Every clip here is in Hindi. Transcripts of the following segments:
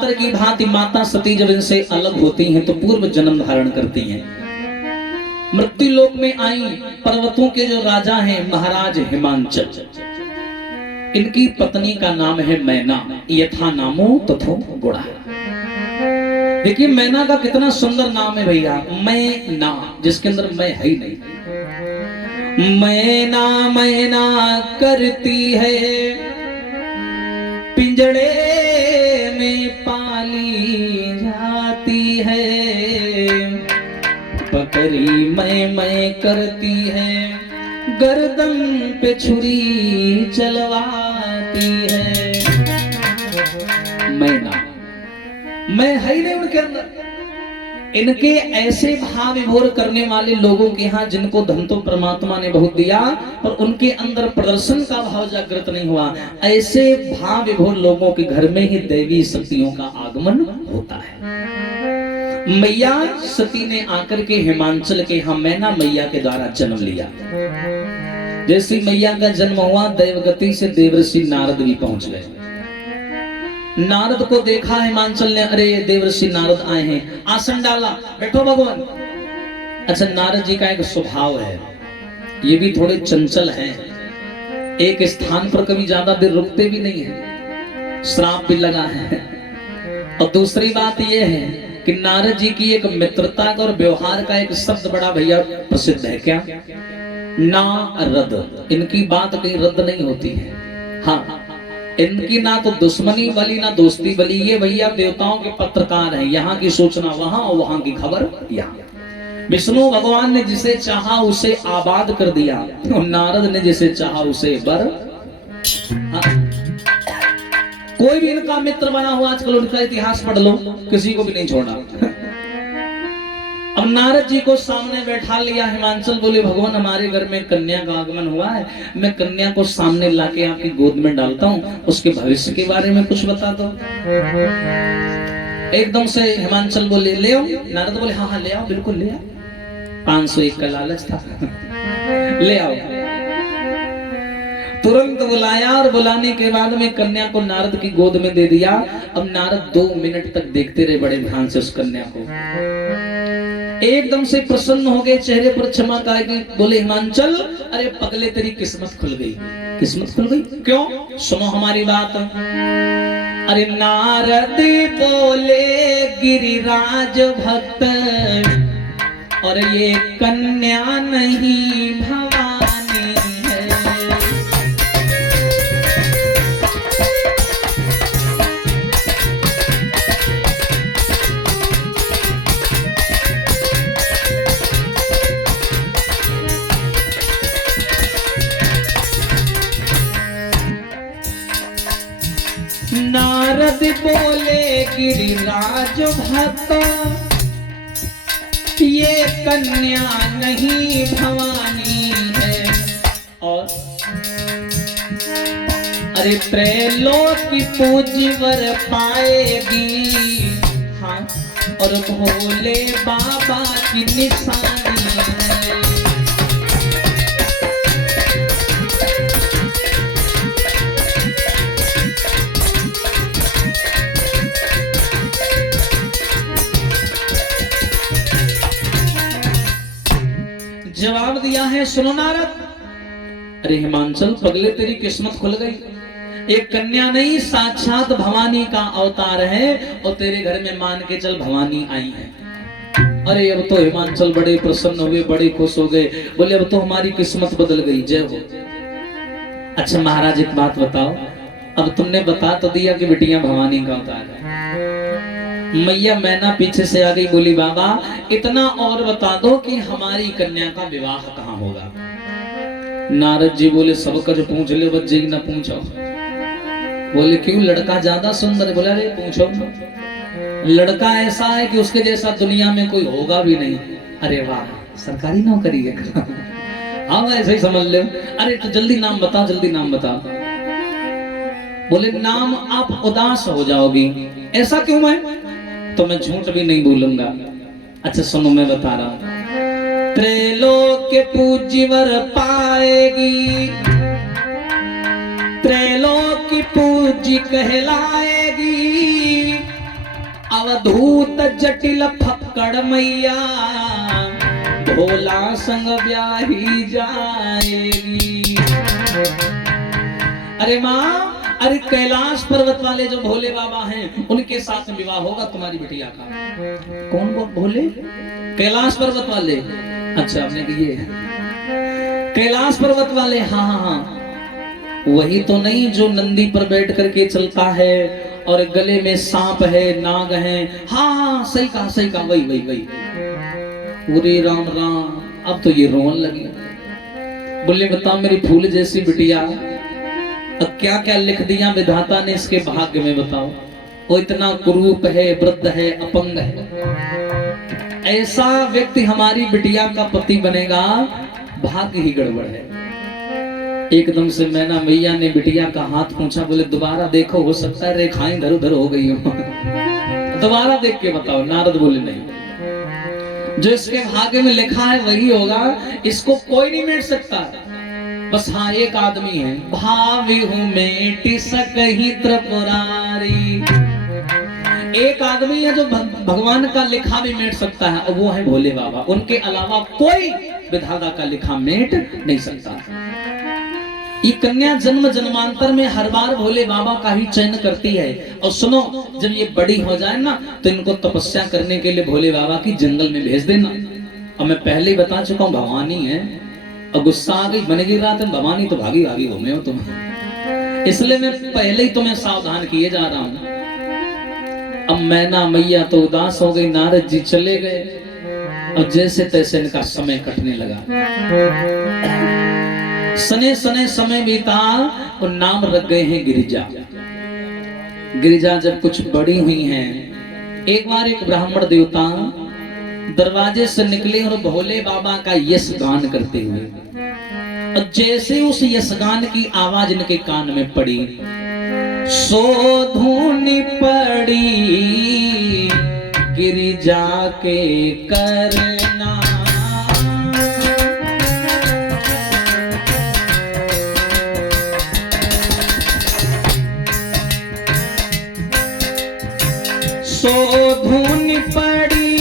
पात्र की भांति माता सती जब इनसे अलग होती हैं तो पूर्व जन्म धारण करती हैं। मृत्यु लोक में आई पर्वतों के जो राजा हैं महाराज हिमांचल, इनकी पत्नी का नाम है मैना, यथा नामो तथो गुणा। देखिए मैना का कितना सुंदर नाम है भैया, मैना, जिसके अंदर मैं है ही नहीं। मैना मैना करती है पिंजड़े में पाली जाती है, बकरी मैं करती है गर्दन पे छुरी चलवाती है। मैना, मैं है ही नहीं उनके अंदर। इनके ऐसे भाव विभोर करने वाले लोगों के यहाँ जिनको धन तो परमात्मा ने बहुत दिया पर उनके अंदर प्रदर्शन का भाव जागृत नहीं हुआ, ऐसे भाव विभोर लोगों के घर में ही दैवी शक्तियों का आगमन होता है। मैया सती ने आकर के हिमांचल के यहाँ मैना मैया के द्वारा जन्म लिया। जैसे मैया का जन्म हुआ दैवगति से देवर्षि नारद भी पहुंच गए। नारद को देखा हिमांचल ने, अरे देवर्षि नारद आए हैं, आसन डाला, बैठो भगवान। अच्छा, नारद जी का एक स्वभाव है, ये भी थोड़े चंचल हैं, एक स्थान पर कभी ज्यादा देर रुकते भी नहीं है, श्राप भी लगा है। और दूसरी बात ये है कि नारद जी की एक मित्रता का और व्यवहार का एक शब्द बड़ा भैया प्रसिद्ध है, क्या? नारद। इनकी बात कहीं रद्द नहीं होती है। हाँ, इनकी ना तो दुश्मनी वाली ना दोस्ती वाली, ये भैया देवताओं के पत्रकार हैं, यहाँ की सूचना वहां और वहां की खबर यहाँ। विष्णु भगवान ने जिसे चाहा उसे आबाद कर दिया और नारद ने जिसे चाहा उसे बर। कोई भी इनका मित्र बना हुआ, आजकल उनका इतिहास पढ़ लो, किसी को भी नहीं छोड़ा। अब नारद जी को सामने बैठा लिया। हिमांचल बोले, भगवान हमारे घर में कन्या का आगमन हुआ है, मैं कन्या को सामने लाके आपकी गोद में डालता हूँ, उसके भविष्य के बारे में कुछ बता दो। एकदम से हिमांचल बोले, ले आओ। नारद बोले, हाँ हाँ ले आओ, बिल्कुल ले आओ। 501 का लालच था। ले आओ। तुरंत बुलाया और बुलाने के बाद में कन्या को नारद की गोद में दे दिया। अब नारद 2 मिनट तक देखते रहे बड़े ध्यान से उस कन्या को। एकदम से प्रसन्न हो गए, चेहरे पर चमक आ गई। बोले, हिमांचल, अरे पगले तेरी किस्मत खुल गई। किस्मत खुल गई? क्यों? सुनो हमारी बात। अरे नारद बोले, गिरिराज भक्त, और ये कन्या नहीं भवानी है। नारद बोले, गिरिराज भक्त, ये कन्या नहीं भवानी है। और अरे त्रैलोक की पूज्यवर पाएगी, हाँ, और भोले बाबा की निशानी है। जवाब दिया है, सुनो नारद। अरे हिमांचल, पगले तेरी किस्मत खुल गई। एक कन्या नहीं, साक्षात भवानी का अवतार है और तेरे घर में मान के चल भवानी आई है। अरे अब तो हिमांचल बड़े प्रसन्न हो गए, बड़े खुश हो गए। बोले, अब तो हमारी किस्मत बदल गई, जय हो। अच्छा महाराज, एक बात बताओ, अब तुमने बता तो दिया कि बिटिया भवानी का अवतार है। मैया मैना पीछे से आ गई, बोली, बाबा इतना और बता दो कि हमारी कन्या का विवाह कहाँ होगा। नारद जी बोले, सब कुछ पूछ ले बच्चे की ना पूछो। बोले, क्यों? लड़का ज्यादा सुंदर है। बोला, अरे पूछो, लड़का ऐसा है कि उसके जैसा दुनिया में कोई होगा भी नहीं। अरे वाह, सरकारी नौकरी है। हाँ ऐसे ही समझ ले। अरे तो जल्दी नाम बताओ, जल्दी नाम बताओ। बोले, नाम आप उदास हो जाओगी। ऐसा क्यों? तो मैं झूठ भी नहीं बोलूंगा। अच्छा सुनो, मैं बता रहा हूं। त्रैलोक के पूज्यवर पाएगी, त्रैलोक की पूज्य कहलाएगी, अवधूत जटिल फक्कड़ मैया भोला संग ब्याही जाएगी। अरे माँ, अरे कैलाश पर्वत वाले जो भोले बाबा हैं उनके साथ में विवाह होगा तुम्हारी बिटिया का। कौन वो भोले? कैलाश पर्वत वाले। अच्छा, आपने ये कैलाश पर्वत वाले, हाँ हाँ हाँ, वही तो नहीं जो नंदी पर बैठ करके चलता है और गले में सांप है, नाग है। हाँ हाँ, सही कहा सही कहा, वही वही वही। पूरे राम राम, अब तो ये रोने लगी। बोले बताओ मेरी फूल जैसी बिटिया, अब क्या क्या लिख दिया विधाता ने इसके भाग्य में, बताओ। वो इतना कुरूप है, वृद्ध है, अपंग है, ऐसा व्यक्ति हमारी बिटिया का पति बनेगा, भाग्य ही गड़बड़ है। एकदम से मैना मैया ने बिटिया का हाथ पूछा, बोले दोबारा देखो, हो सकता है रेखाएं इधर उधर हो गई हो। दोबारा देख के बताओ। नारद बोले नहीं, जो इसके भाग्य में लिखा है वही होगा, इसको कोई नहीं मिट सकता। बस हाँ, एक आदमी है, भावी हूं मेटी सकही त्रिपुरारी। एक आदमी है जो भगवान का लिखा भी मेट सकता है, और वो है भोले बाबा। उनके अलावा कोई विधाता का लिखा मेट नहीं सकता। ये कन्या जन्म जन्मांतर में हर बार भोले बाबा का ही चयन करती है। और सुनो, जब ये बड़ी हो जाए ना तो इनको तपस्या करने के लिए भोले बाबा की जंगल में भेज देना। और मैं पहले ही बता चुका हूँ, भवानी है, और गुस्सा आ गई बनेगी रात में भवानी तो भागी भागी घूमे हो तुम। इसलिए मैं पहले ही तुम्हें सावधान किए जा रहा हूँ। अब मैना मैया तो उदास हो गई, नारद जी चले गए, और जैसे तैसे इनका समय कटने लगा। सने सने समय बीता और नाम रख गए हैं गिरिजा। गिरिजा जब कुछ बड़ी हुई हैं, एक बार एक ब्राह्मण देवता दरवाजे से निकले और भोले बाबा का यश गान करते हुए, और जैसे उस यश गान की आवाज इनके कान में पड़ी, सो धुनी पड़ी गिरिजा के करना। सो धुन पड़ी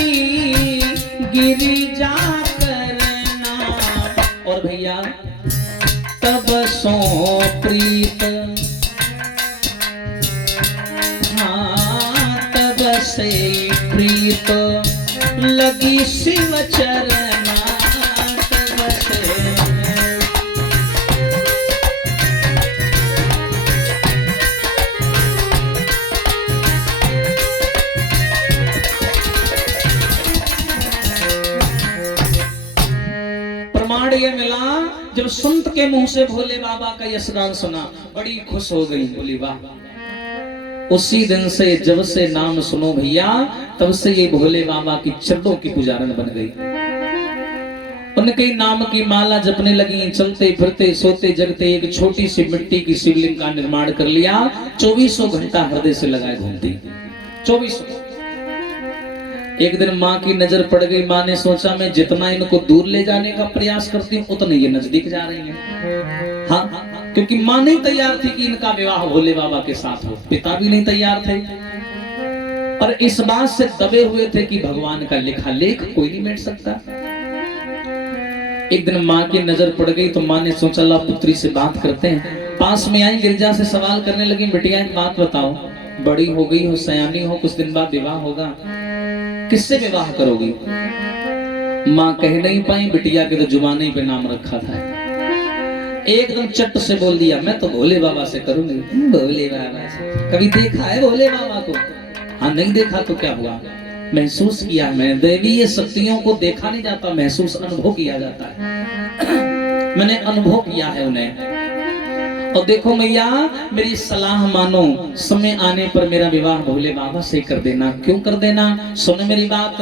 गिरिजा करना। और भैया तब सो प्रीत, हाँ तब से प्रीत लगी शिव चरना। तब से प्रमाण ये मिला, जब संत के मुंह से भोले बाबा का यशगान सुना, बड़ी खुश हो गई। बोली वाह। उसी दिन से जब से नाम सुनो भैया, तब से ये भोले बाबा की चरणों की पुजारन बन गई। उनके नाम की माला जपने लगी। चलते फिरते सोते जगते एक छोटी सी मिट्टी की शिवलिंग का निर्माण कर लिया। 2400 घंटा हृदय से लगाए घूमती। 2400। एक दिन माँ की नजर पड़ गई। माँ ने सोचा मैं जितना इनको दूर ले जाने का प्रयास करती हूँ उतने ये नजदीक जा रही हैं। हाँ, क्योंकि माँ नहीं तैयार थी कि इनका विवाह भोले बाबा के साथ हो, पिता भी नहीं तैयार थे, और इस बात से दबे हुए थे कि भगवान का लिखा लेख कोई नहीं मिट सकता। एक दिन माँ की नजर पड़ गई तो माँ ने सोचा ला पुत्री से बात करते हैं। पास में आई, गिरिजा से सवाल करने लगी, बिटिया एक बात बताओ, बड़ी हो गई हो, सयानी हो, कुछ दिन बाद विवाह होगा, किससे विवाह करोगी? माँ कह नहीं पाई, बिटिया के तो जुबानी पे नाम रखा था। एकदम चट से बोल दिया, मैं तो भोले बाबा से करूंगी। भोले बाबा से? कभी देखा है भोले बाबा को? हाँ, नहीं देखा तो क्या हुआ, महसूस किया है मैंने। दैवीय शक्तियों को देखा नहीं जाता, महसूस अनुभव किया जाता है। मैंने अनुभव किया है उन्हें। और देखो मैया, मेरी सलाह मानो, समय आने पर मेरा विवाह भोले बाबा से कर देना। क्यों कर देना? सुनो मेरी बात।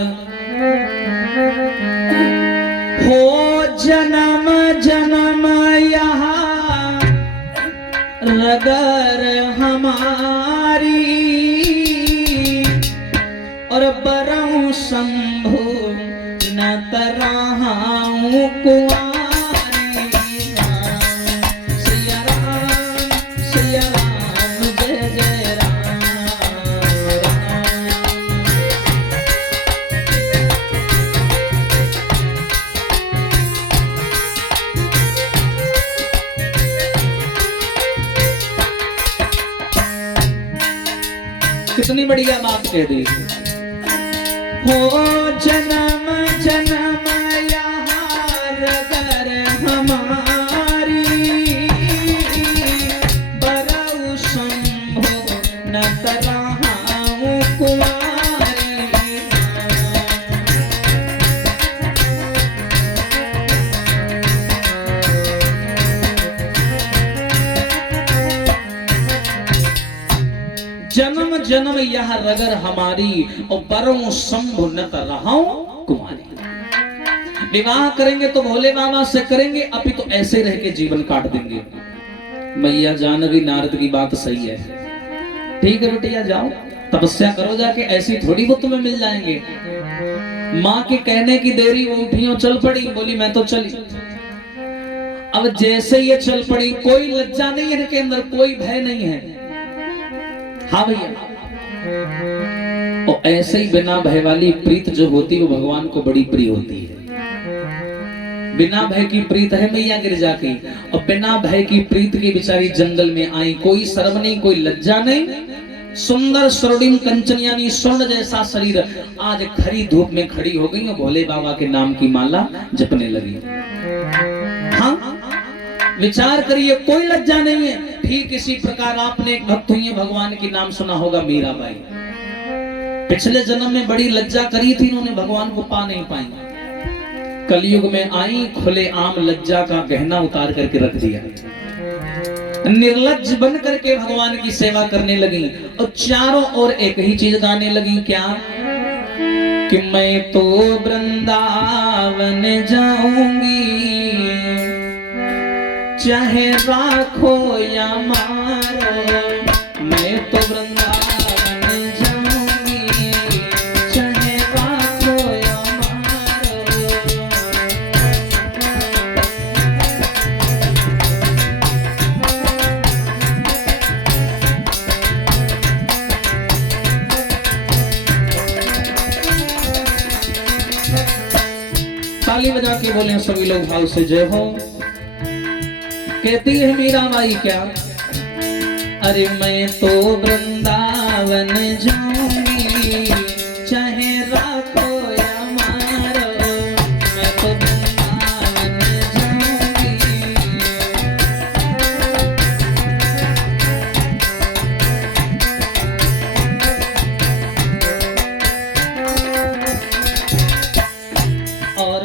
हो जन्म जन्म यहाँ रगर हमारी, और बरऊं शंभु न तराहूं कुआं। कितनी बढ़िया बात कह दी। हो जन्म जन्म यहाँ रगर हमारी, बरऊ शंभो न तराहूं कुंवारी। जन्म जन्म यह रगर हमारी और बरऊ शंभु न रहाऊं कुमारी। विवाह करेंगे तो भोले बाबा से करेंगे, अभी तो ऐसे रह के जीवन काट देंगे। मैया जानवी नारद की बात सही है, ठीक है बेटिया जाओ तपस्या करो जाके, ऐसी थोड़ी वो तुम्हें मिल जाएंगे। माँ के कहने की देरी, वो उठियों चल पड़ी, बोली मैं तो चली। अब जैसे ये चल पड़ी, कोई लज्जा नहीं है इनके अंदर, कोई भय नहीं है। हाँ भैया, और ऐसे ही बिना भय वाली प्रीत जो होती है वो भगवान को बड़ी प्रिय होती है। बिना भय की प्रीत है मैया गिरजा की, और बिना भय की प्रीत की बेचारी जंगल में आई, कोई शर्म नहीं, कोई लज्जा नहीं। सुंदर स्वर्णिम कंचन यानी स्वर्ण जैसा शरीर, आज खरी धूप में खड़ी हो गई और भोले बाबा के नाम की माला जपने लगी। हाँ विचार करिए, कोई लज्जा नहीं है। ठीक इसी प्रकार आपने एक भक्त हुई है, भगवान की नाम सुना होगा मीराबाई। पिछले जन्म में बड़ी लज्जा करी थी, इन्होंने भगवान को पा नहीं पाई। कलयुग में आई, खुले आम लज्जा का गहना उतार करके रख दिया, निर्लज्ज बन करके भगवान की सेवा करने लगी और चारों ओर एक ही चीज गाने लगी, क्या कि मैं तो वृंदावन जाऊंगी, चाहे राखो या मारो, मैं तो वृंदावन जाऊंगी, चाहे राखो या मारो। ताली बजा के बोले सभी लोग भाव से जय हो। कहती है मीराबाई क्या, अरे मैं तो वृंदावन जाऊंगी, चाहे राखो या मारो, मैं तो वृंदावन जाऊंगी। और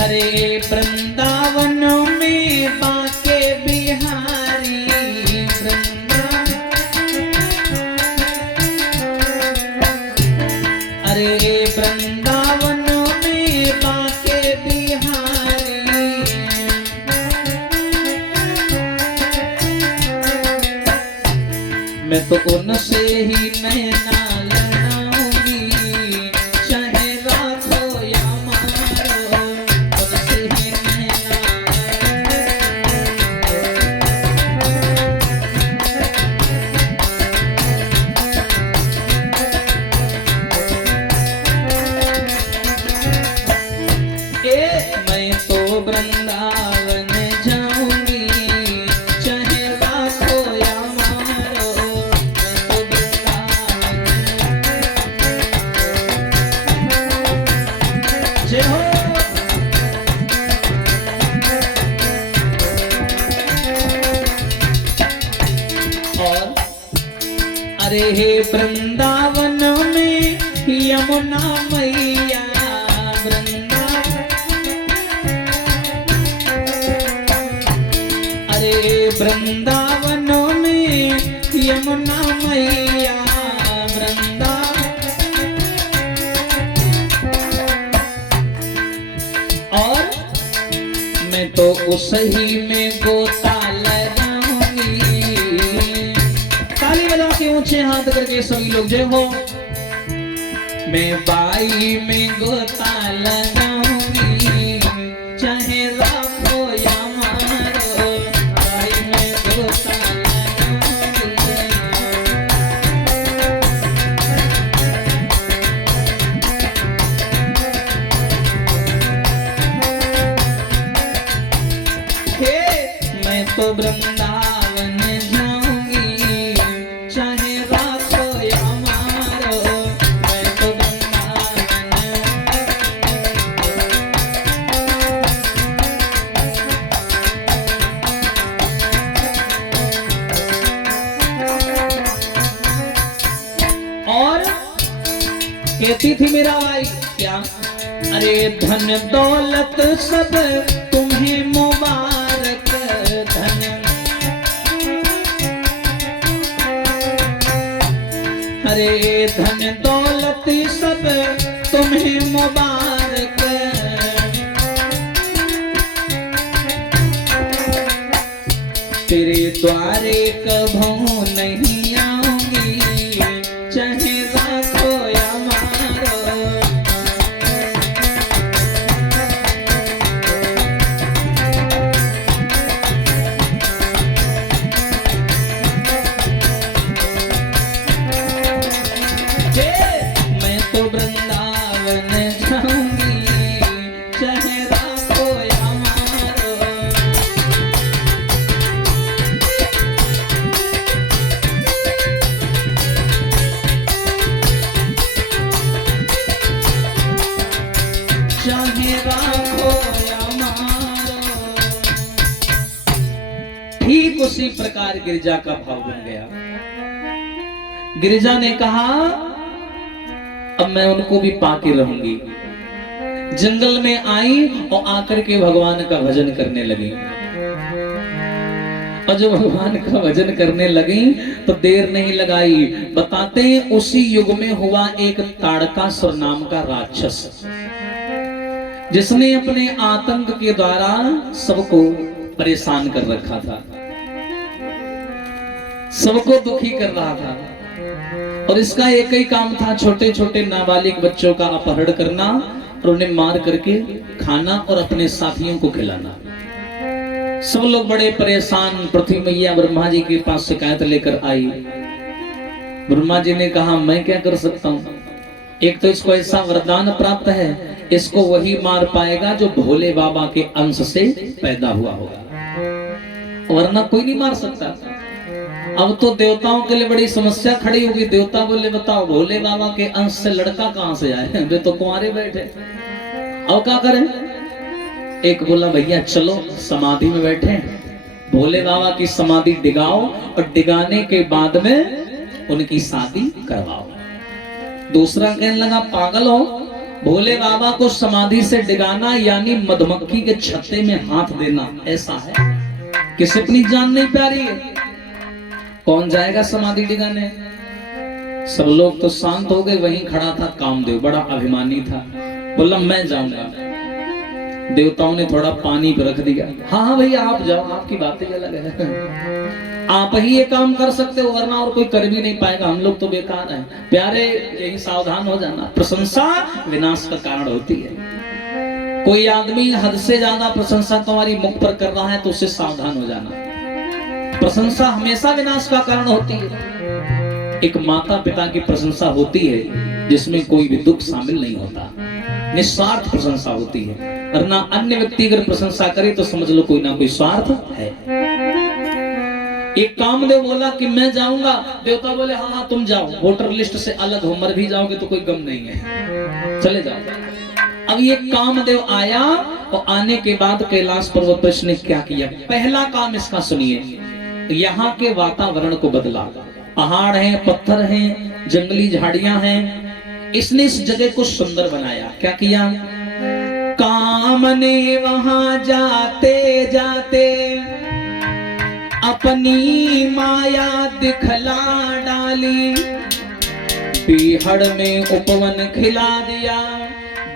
हरे वृंदावन में बाके बिहारी, अरे वृंदावन में बाके बिहारी, मैं तो उनसे ही नैना लड़ाऊंगी, चाहे राखो या मारो, उनसे ही नैना। मैं तो वृंदावन जाऊंगी, चाहे राखो या मारो, मैं तो वृंदावन। जय हो। और अरे हे वृंदावन में यमुना मैया, वृंदावन में यमुना मैया, वृंदावन। और मैं तो उस ही में गोता लगाऊंगी। ताली बजा के ऊंचे हाथ करके सभी लोग जय हो। मैं बाई में गोता लगाऊंगी, चाहे राखो या मारो, बाई में गोता लगाऊंगी। हे मैं तो वृंदावन जाऊंगी, चाहे राखो या कहती थी मेरा भाई क्या, अरे धन दौलत सब तुम्हें मुबारक, धन अरे धन दौलत सब तुम्हें मुबारक, तेरे द्वारे कभू नहीं आऊंगी, चाहे राखो या मारो। मैं तो वृंदावन जाऊंगी, चाहे राखो या मारो। चाहे राखो या मारो। ठीक उसी प्रकार गिरिजा का भाव बन गया। गिरिजा ने कहा अब मैं उनको भी पाके रहूंगी। जंगल में आई और आकर के भगवान का भजन करने लगी। और जब भगवान का भजन करने लगी तो देर नहीं लगाई। बताते हैं उसी युग में हुआ एक ताड़कासुर नाम का राक्षस, जिसने अपने आतंक के द्वारा सबको परेशान कर रखा था, सबको दुखी कर रहा था। और इसका एक ही काम था, छोटे छोटे नाबालिग बच्चों का अपहरण करना और उन्हें मार करके खाना और अपने साथियों को खिलाना। सब लोग बड़े परेशान। पृथ्वी मैया ब्रह्मा जी के पास शिकायत लेकर आई। ब्रह्मा जी ने कहा मैं क्या कर सकता हूँ, एक तो इसको ऐसा वरदान प्राप्त है, इसको वही मार पाएगा जो भोले बाबा के अंश से पैदा हुआ होगा, वरना कोई नहीं मार सकता। अब तो देवताओं के लिए बड़ी समस्या खड़ी होगी। देवता बोले बताओ भोले बाबा के अंश से लड़का कहां से आए, वे तो कुंवारे बैठे, अब क्या करें। एक बोला भैया चलो समाधि में बैठे, भोले बाबा की समाधि डिगाओ और डिगाने के बाद में उनकी शादी करवाओ। दूसरा कहने लगा पागल हो, भोले बाबा को समाधि से डिगाना यानी मधुमक्खी के छत्ते में हाथ देना, ऐसा है किसी अपनी जान नहीं प्यारी है, कौन जाएगा समाधि डिगाने। सब लोग तो शांत हो गए। वहीं खड़ा था कामदेव, बड़ा अभिमानी था, बोला मैं जाऊंगा। देवताओं ने थोड़ा पानी पे रख दिया। हाँ हाँ भैया आप जाओ, आपकी बातें अलग है, आप ही ये काम कर सकते हो, वरना और कोई कर भी नहीं पाएगा, हम लोग तो बेकार हैं। प्यारे यही सावधान हो जाना, प्रशंसा विनाश का कारण होती है। कोई आदमी हद से ज्यादा प्रशंसा तुम्हारी मुख पर कर रहा है तो उससे सावधान हो जाना। प्रशंसा हमेशा विनाश का कारण होती है। एक माता पिता की प्रशंसा होती है जिसमें कोई भी दुख शामिल नहीं होता, निस्वार्थ प्रशंसा होती है, वरना अन्य व्यक्ति अगर प्रशंसा करे तो समझ लो कोई ना कोई स्वार्थ है। एक कामदेव बोला कि मैं जाऊंगा, देवता बोले हाँ हाँ तुम जाओ, वोटर लिस्ट से अलग हो, मर भी जाओगे तो कोई गम नहीं है, चले जाओ। अब ये कामदेव आया और आने के बाद कैलाश पर्वत पर इसने क्या किया, पहला काम इसका सुनिए। यहाँ के वातावरण को बदला, पहाड़ हैं, पत्थर हैं, जंगली झाड़ियां हैं, इसने इस जगह को सुंदर बनाया। क्या किया, काम ने वहां जाते जाते अपनी माया दिखला डाली, पीहड़ में उपवन खिला दिया,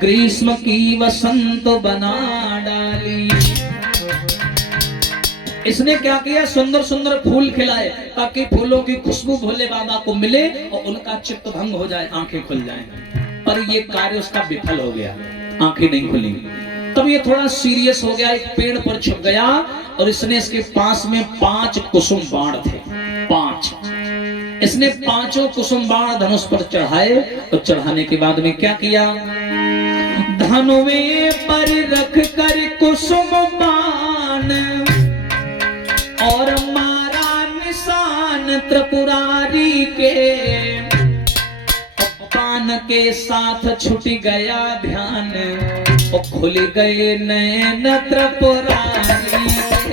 ग्रीष्म की वसंत बना डाली। इसने क्या किया, सुंदर सुंदर फूल खिलाए ताकि फूलों की खुशबू भोले बाबा को मिले और उनका चित्त भंग हो जाए, आंखें खुल जाएं। पर ये कार्य उसका विफल हो गया, आंखें नहीं खुली। तब ये थोड़ा सीरियस हो गया, एक पेड़ पर छुप गया और इसने इसके पास में 5 कुसुम बाण थे, 5। इसने 5 कुसुम बाण धनुष पर चढ़ाए और चढ़ाने के बाद में क्या किया, धनुवे पर रख कर कुसुम बाण और मारा निशान त्रिपुरारी के, बाण के साथ छूट गया ध्यान और खुल गए नैन त्रिपुरारी के।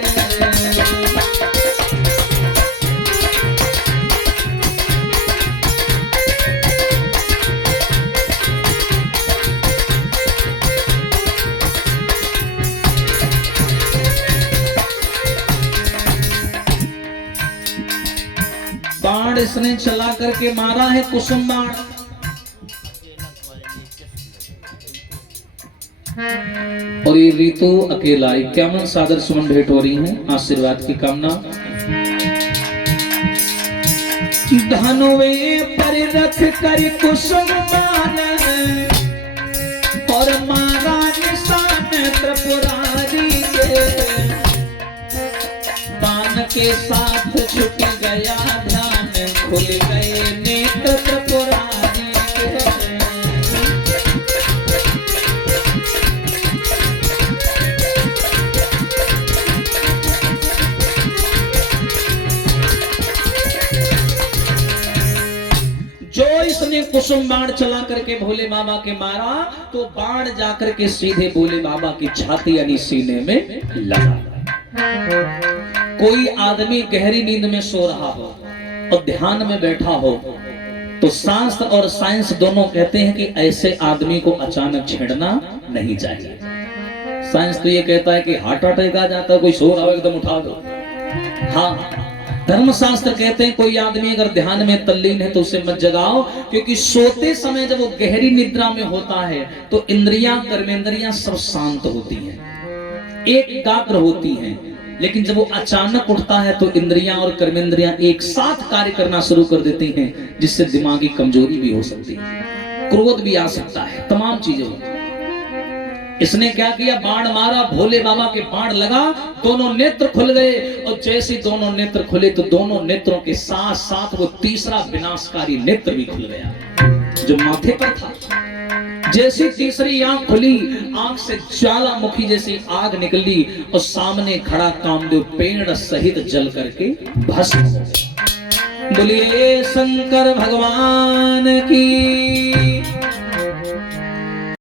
इसने चला करके मारा है कुसुम बाण। और ये ऋतु अकेला, इक्यावन सादर सुमन भेंट हो रही है आशीर्वाद की कामना। धनुवे पर रख कर कुसुम बाण और मारा निशान त्रिपुरारी के, बाण के साथ छूट गया ध्यान, खुल गए नेत्र त्रिपुरारी के। जो इसने कुसुम बाण चला करके भोले बाबा के मारा तो बाण जाकर के सीधे भोले बाबा की छाती यानी सीने में लगा। कोई आदमी गहरी नींद में सो रहा हो और ध्यान में बैठा हो तो शास्त्र और साइंस दोनों कहते हैं कि ऐसे आदमी को अचानक छेड़ना नहीं चाहिए। साइंस तो ये कहता है कि हार्ट अटैक आ जाता है, कोई सो रहा हो एकदम उठा दो। हाँ, धर्मशास्त्र कहते हैं कोई आदमी अगर ध्यान में तल्लीन है तो उसे मत जगाओ, क्योंकि सोते समय जब वो गहरी निद्रा में होता है तो इंद्रियां कर्मेंद्रियां सब शांत होती हैं, एकाग्र होती हैं। लेकिन जब वो अचानक उठता है तो इंद्रियां और कर्मेंद्रियां एक साथ कार्य करना शुरू कर देती हैं, जिससे दिमागी कमजोरी भी हो सकती है, क्रोध भी आ सकता है, तमाम चीजें होती हैं। इसने क्या किया, बाण मारा, भोले बाबा के बाण लगा, दोनों नेत्र खुल गए और जैसे दोनों नेत्र खुले तो दोनों नेत्रों के साथ साथ वो तीसरा विनाशकारी नेत्र भी खुल गया जो माथे पर था। जैसी तीसरी आंख खुली, आंख से ज्वालामुखी जैसी आग निकली और सामने खड़ा कामदेव पेड़ सहित जल करके भस्म हो गया। बोलिए शंकर भगवान की।